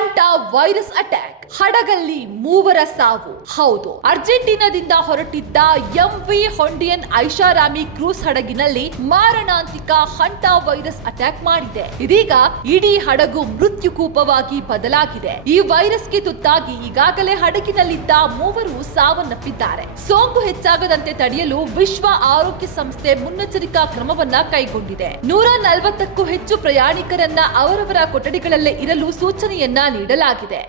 ಹಂಟಾ virus attack, ಹಡಗಲ್ಲಿ ಮೂವರ ಸಾವು. ಹೌದು, ಅರ್ಜೆಂಟೀನಾದಿಂದ ಹೊರಟಿದ್ದ ಎಂವಿ ಹೊಂಡಿಯನ್ ಐಷಾರಾಮಿ ಕ್ರೂಸ್ ಹಡಗಿನಲ್ಲಿ ಮಾರಣಾಂತಿಕ ಹಂಟಾ ವೈರಸ್ ಅಟ್ಯಾಕ್ ಮಾಡಿದೆ. ಇದೀಗ ಇಡೀ ಹಡಗು ಮೃತ್ಯುಕೂಪವಾಗಿ ಬದಲಾಗಿದೆ. ಈ ವೈರಸ್ಗೆ ತುತ್ತಾಗಿ ಈಗಾಗಲೇ ಹಡಗಿನಲ್ಲಿದ್ದ ಮೂವರು ಸಾವನ್ನಪ್ಪಿದ್ದಾರೆ. ಸೋಂಕು ಹೆಚ್ಚಾಗದಂತೆ ತಡೆಯಲು ವಿಶ್ವ ಆರೋಗ್ಯ ಸಂಸ್ಥೆ ಮುನ್ನೆಚ್ಚರಿಕಾ ಕ್ರಮವನ್ನ ಕೈಗೊಂಡಿದೆ. 140ಕ್ಕೂ ಹೆಚ್ಚು ಪ್ರಯಾಣಿಕರನ್ನ ಅವರವರ ಕೊಠಡಿಗಳಲ್ಲೇ ಇರಲು ಸೂಚನೆಯನ್ನ ನೀಡಲಾಗಿದೆ.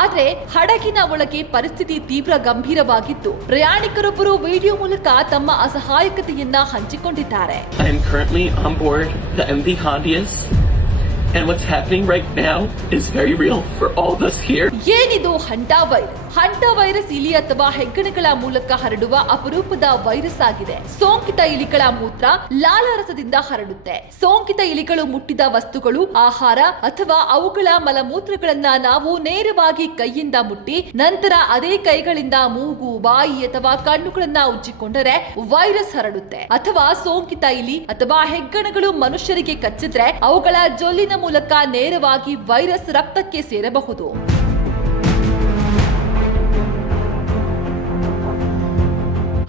ಆದ್ರೆ ಹಡಗಿನ ಒಳಗೆ ಪರಿಸ್ಥಿತಿ ತೀವ್ರ ಗಂಭೀರವಾಗಿದ್ದು, ಪ್ರಯಾಣಿಕರೊಬ್ಬರು ವಿಡಿಯೋ ಮೂಲಕ ತಮ್ಮ ಅಸಹಾಯಕತೆಯನ್ನ ಹಂಚಿಕೊಂಡಿದ್ದಾರೆ. I am currently on board the MV Hondius. And what's happening right now is very real for all of us here. ಏನಿದು ಹಂಟಾ ವೈರಸ್? ಹಂಟಾ ವೈರಸ್ ಇಲಿ ಅಥವಾ ಹೆಗ್ಗಣಗಳ ಮೂಲಕ ಹರಡುವ ಅಪರೂಪದ ವೈರಸ್ ಆಗಿದೆ. ಸೋಂಕಿತ ಇಲಿಗಳ ಮೂತ್ರ ಲಾಲಾರಸದಿಂದ ಹರಡುತ್ತೆ. ಸೋಂಕಿತ ಇಲಿಗಳು ಮುಟ್ಟಿದ ವಸ್ತುಗಳು, ಆಹಾರ ಅಥವಾ ಅವುಗಳ ಮಲಮೂತ್ರಗಳನ್ನ ನಾವು ನೇರವಾಗಿ ಕೈಯಿಂದ ಮುಟ್ಟಿ ನಂತರ ಅದೇ ಕೈಗಳಿಂದ ಮೂಗು, ಬಾಯಿ ಅಥವಾ ಕಣ್ಣುಗಳನ್ನ ಉಜ್ಜಿಕೊಂಡರೆ ವೈರಸ್ ಹರಡುತ್ತೆ. ಅಥವಾ ಸೋಂಕಿತ ಇಲಿ ಅಥವಾ ಹೆಗ್ಗಣಗಳು ಮನುಷ್ಯರಿಗೆ ಕಚ್ಚಿದ್ರೆ ಅವುಗಳ ಜೊಲ್ಲಿನ ಮೂಲಕ ನೇರವಾಗಿ ವೈರಸ್ ರಕ್ತಕ್ಕೆ ಸೇರಬಹುದು.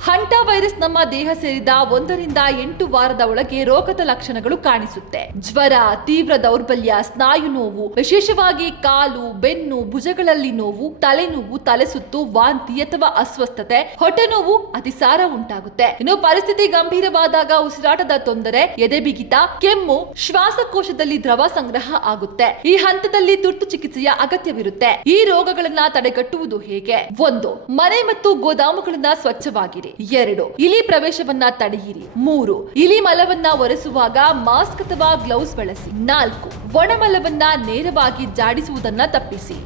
ಹಂಟಾ ವೈರಸ್ ನಮ್ಮ ದೇಹ ಸೇರಿದ 1 ರಿಂದ 8 ವಾರದ ಒಳಗೆ ರೋಗದ ಲಕ್ಷಣಗಳು ಕಾಣಿಸುತ್ತೆ. ಜ್ವರ, ತೀವ್ರ ದೌರ್ಬಲ್ಯ, ಸ್ನಾಯು ನೋವು, ವಿಶೇಷವಾಗಿ ಕಾಲು, ಬೆನ್ನು, ಭುಜಗಳಲ್ಲಿ ನೋವು, ತಲೆನೋವು, ತಲೆಸುತ್ತು, ವಾಂತಿ ಅಥವಾ ಅಸ್ವಸ್ಥತೆ, ಹೊಟ್ಟೆ ನೋವು, ಅತಿಸಾರ ಉಂಟಾಗುತ್ತೆ. ಇನ್ನು ಪರಿಸ್ಥಿತಿ ಗಂಭೀರವಾದಾಗ ಉಸಿರಾಟದ ತೊಂದರೆ, ಎದೆ ಬಿಗಿತ, ಕೆಮ್ಮು, ಶ್ವಾಸಕೋಶದಲ್ಲಿ ದ್ರವ ಸಂಗ್ರಹ ಆಗುತ್ತೆ. ಈ ಹಂತದಲ್ಲಿ ತುರ್ತು ಚಿಕಿತ್ಸೆಯ ಅಗತ್ಯವಿರುತ್ತೆ. ಈ ರೋಗಗಳನ್ನ ತಡೆಗಟ್ಟುವುದು ಹೇಗೆ? 1. ಮನೆ ಮತ್ತು ಗೋದಾಮುಗಳನ್ನ ಸ್ವಚ್ಛವಾಗಿರಿ. 2. ಇಲಿ ಪ್ರವೇಶವನ್ನ ತಡೆಯಿರಿ. 3. ಇಲಿ ಮಲವನ್ನ ಒರೆಸುವಾಗ ಮಾಸ್ಕ್ ಅಥವಾ ಗ್ಲೌಸ್ ಬಳಸಿ. 4. ಒಣಮಲವನ್ನ ನೇರವಾಗಿ ಜಾಡಿಸುವುದನ್ನ ತಪ್ಪಿಸಿ.